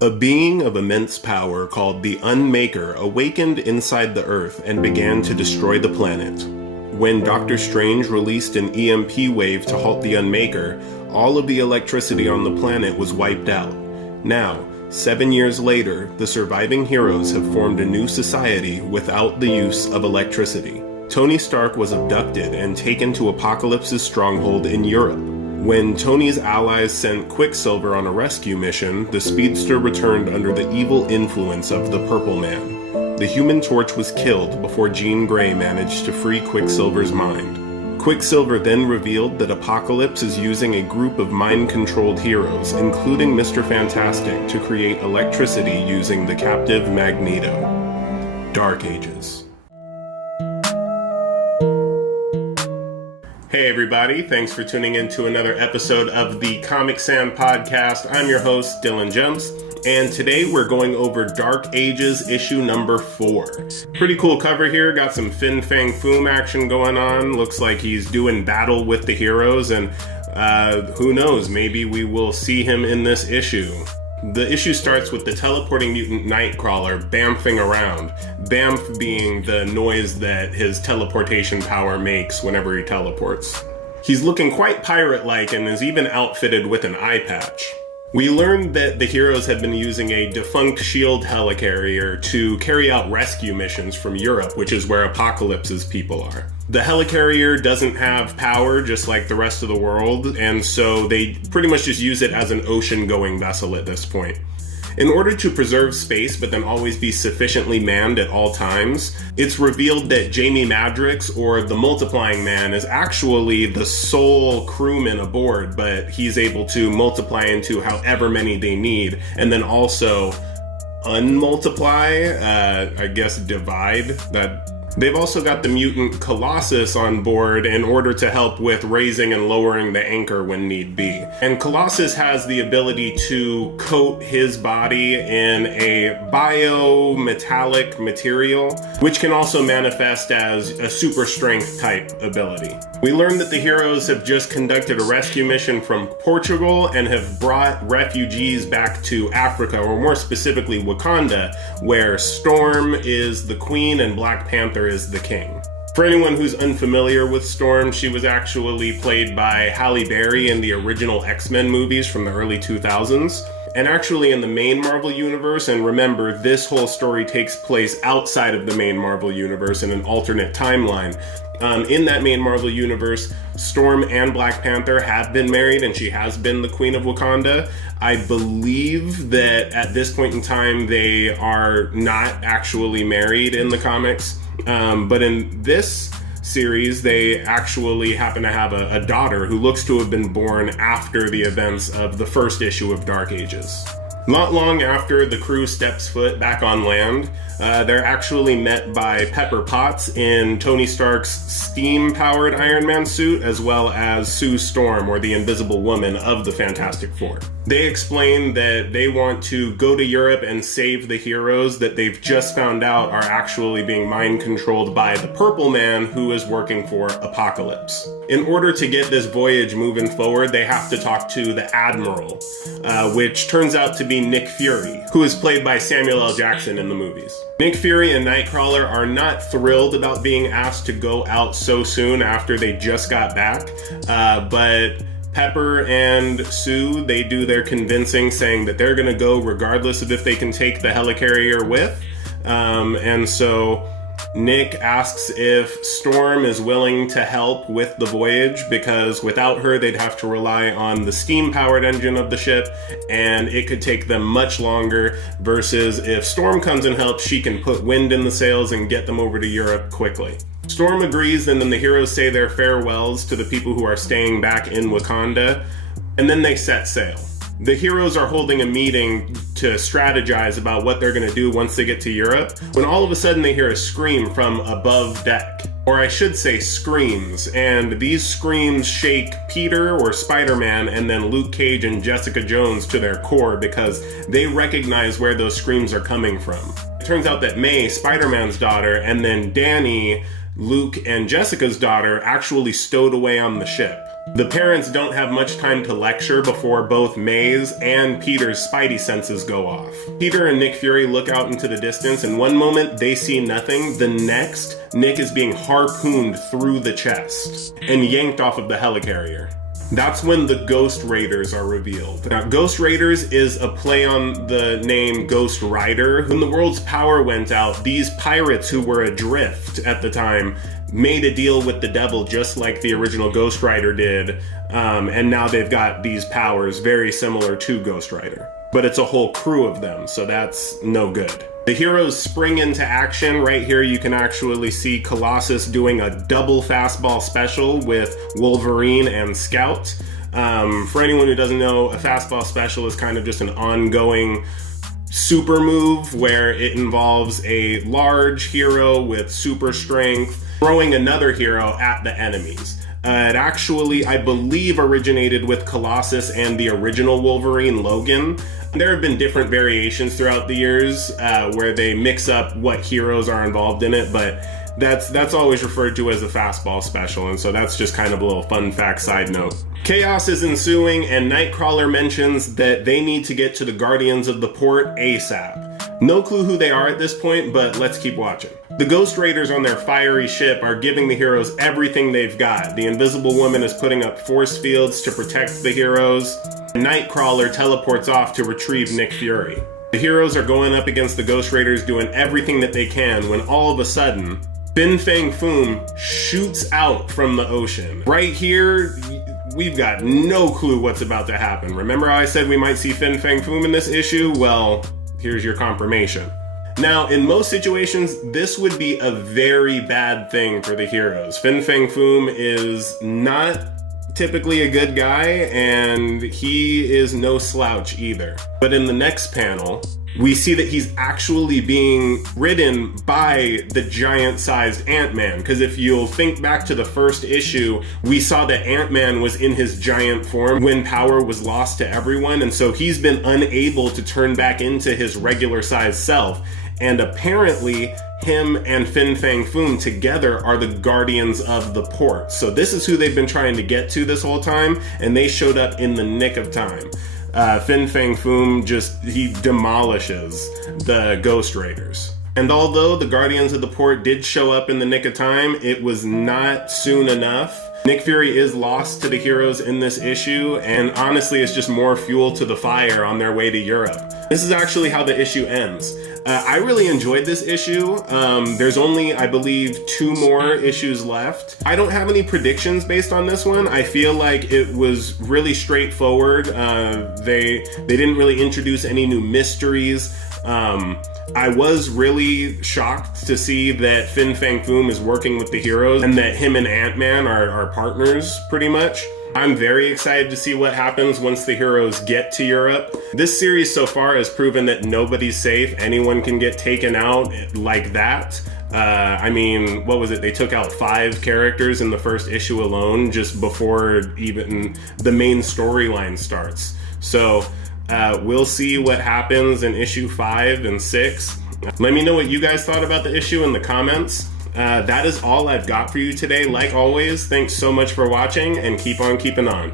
A being of immense power called the Unmaker awakened inside the Earth and began to destroy the planet. When Doctor Strange released an EMP wave to halt the Unmaker, all of the electricity on the planet was wiped out. Now, 7 years later, the surviving heroes have formed a new society without the use of electricity. Tony Stark was abducted and taken to Apocalypse's stronghold in Europe. When Tony's allies sent Quicksilver on a rescue mission, the speedster returned under the evil influence of the Purple Man. The Human Torch was killed before Jean Grey managed to free Quicksilver's mind. Quicksilver then revealed that Apocalypse is using a group of mind-controlled heroes, including Mr. Fantastic, to create electricity using the captive Magneto. Dark Ages. Hey everybody, thanks for tuning in to another episode of the Comic Sam Podcast. I'm your host, Dylan Jumps, and today we're going over Dark Ages issue number 4. Pretty cool cover here, got some Fin Fang Foom action going on. Looks like he's doing battle with the heroes, and who knows, maybe we will see him in this issue. The issue starts with the teleporting mutant Nightcrawler bamfing around. Bamf being the noise that his teleportation power makes whenever he teleports. He's looking quite pirate-like and is even outfitted with an eye patch. We learned that the heroes had been using a defunct S.H.I.E.L.D. helicarrier to carry out rescue missions from Europe, which is where Apocalypse's people are. The helicarrier doesn't have power just like the rest of the world, and so they pretty much just use it as an ocean-going vessel at this point. In order to preserve space but then always be sufficiently manned at all times, it's revealed that Jamie Madrox, or the Multiplying Man, is actually the sole crewman aboard, but he's able to multiply into however many they need, and then also unmultiply, I guess divide that. They've also got the mutant Colossus on board in order to help with raising and lowering the anchor when need be. And Colossus has the ability to coat his body in a biometallic material, which can also manifest as a super strength type ability. We learned that the heroes have just conducted a rescue mission from Portugal and have brought refugees back to Africa, or more specifically Wakanda, where Storm is the queen and Black Panther is the king. For anyone who's unfamiliar with Storm, she was actually played by Halle Berry in the original X-Men movies from the early 2000s. And actually in the main Marvel Universe, and remember, this whole story takes place outside of the main Marvel Universe in an alternate timeline. In that main Marvel Universe, Storm and Black Panther have been married, and she has been the Queen of Wakanda. I believe that at this point in time, they are not actually married in the comics. But in this series, they actually happen to have a daughter who looks to have been born after the events of the first issue of Dark Ages. Not long after the crew steps foot back on land, they're actually met by Pepper Potts in Tony Stark's steam-powered Iron Man suit, as well as Sue Storm, or the Invisible Woman of the Fantastic Four. They explain that they want to go to Europe and save the heroes that they've just found out are actually being mind-controlled by the Purple Man, who is working for Apocalypse. In order to get this voyage moving forward, they have to talk to the Admiral, which turns out to be Nick Fury, who is played by Samuel L. Jackson in the movies. Nick Fury and Nightcrawler are not thrilled about being asked to go out so soon after they just got back, but Pepper and Sue, they do their convincing, saying that they're going to go regardless of if they can take the helicarrier with, and so Nick asks if Storm is willing to help with the voyage, because without her they'd have to rely on the steam-powered engine of the ship, and it could take them much longer, versus if Storm comes and helps, she can put wind in the sails and get them over to Europe quickly. Storm agrees, and then the heroes say their farewells to the people who are staying back in Wakanda, and then they set sail. The heroes are holding a meeting to strategize about what they're going to do once they get to Europe, when all of a sudden they hear a scream from above deck. Or I should say screams, and these screams shake Peter, or Spider-Man, and then Luke Cage and Jessica Jones to their core, because they recognize where those screams are coming from. It turns out that May, Spider-Man's daughter, and then Danny, Luke and Jessica's daughter, actually stowed away on the ship. The parents don't have much time to lecture before both May's and Peter's spidey senses go off. Peter and Nick Fury look out into the distance, and one moment they see nothing, the next, Nick is being harpooned through the chest and yanked off of the helicarrier. That's when the Ghost Raiders are revealed. Now, Ghost Raiders is a play on the name Ghost Rider. When the world's power went out, these pirates who were adrift at the time made a deal with the devil just like the original Ghost Rider did, and now they've got these powers very similar to Ghost Rider. But it's a whole crew of them, so that's no good. The heroes spring into action. Right here you can actually see Colossus doing a double fastball special with Wolverine and Scout. For anyone who doesn't know, a fastball special is kind of just an ongoing super move where it involves a large hero with super strength throwing another hero at the enemies. It actually, I believe, originated with Colossus and the original Wolverine, Logan. There have been different variations throughout the years where they mix up what heroes are involved in it, but that's always referred to as a fastball special, and so that's just kind of a little fun fact side note. Chaos is ensuing, and Nightcrawler mentions that they need to get to the Guardians of the Port ASAP. No clue who they are at this point, but let's keep watching. The Ghost Raiders on their fiery ship are giving the heroes everything they've got. The Invisible Woman is putting up force fields to protect the heroes. Nightcrawler teleports off to retrieve Nick Fury. The heroes are going up against the Ghost Raiders, doing everything that they can, when all of a sudden, Fin Fang Foom shoots out from the ocean. Right here, we've got no clue what's about to happen. Remember how I said we might see Fin Fang Foom in this issue? Well, here's your confirmation. Now, in most situations, this would be a very bad thing for the heroes. Fin Fang Foom is not typically a good guy, and he is no slouch either. But in the next panel, we see that he's actually being ridden by the giant-sized Ant-Man. Because if you'll think back to the first issue, we saw that Ant-Man was in his giant form when power was lost to everyone, and so he's been unable to turn back into his regular-sized self. And apparently, him and Fin Fang Foom together are the Guardians of the Port. So this is who they've been trying to get to this whole time, and they showed up in the nick of time. Fin Fang Foom he demolishes the Ghost Raiders. And although the Guardians of the Port did show up in the nick of time, it was not soon enough. Nick Fury is lost to the heroes in this issue, and honestly, it's just more fuel to the fire on their way to Europe. This is actually how the issue ends. I really enjoyed this issue. There's only, I believe, 2 more issues left. I don't have any predictions based on this one. I feel like it was really straightforward. They didn't really introduce any new mysteries. I was really shocked to see that Fin Fang Foom is working with the heroes and that him and Ant-Man are partners pretty much. I'm very excited to see what happens once the heroes get to Europe. This series so far has proven that nobody's safe. Anyone can get taken out like that. I mean, what was it? They took out 5 characters in the first issue alone just before even the main storyline starts. So we'll see what happens in issue 5 and 6. Let me know what you guys thought about the issue in the comments. That is all I've got for you today. Like always, thanks so much for watching, and keep on keeping on.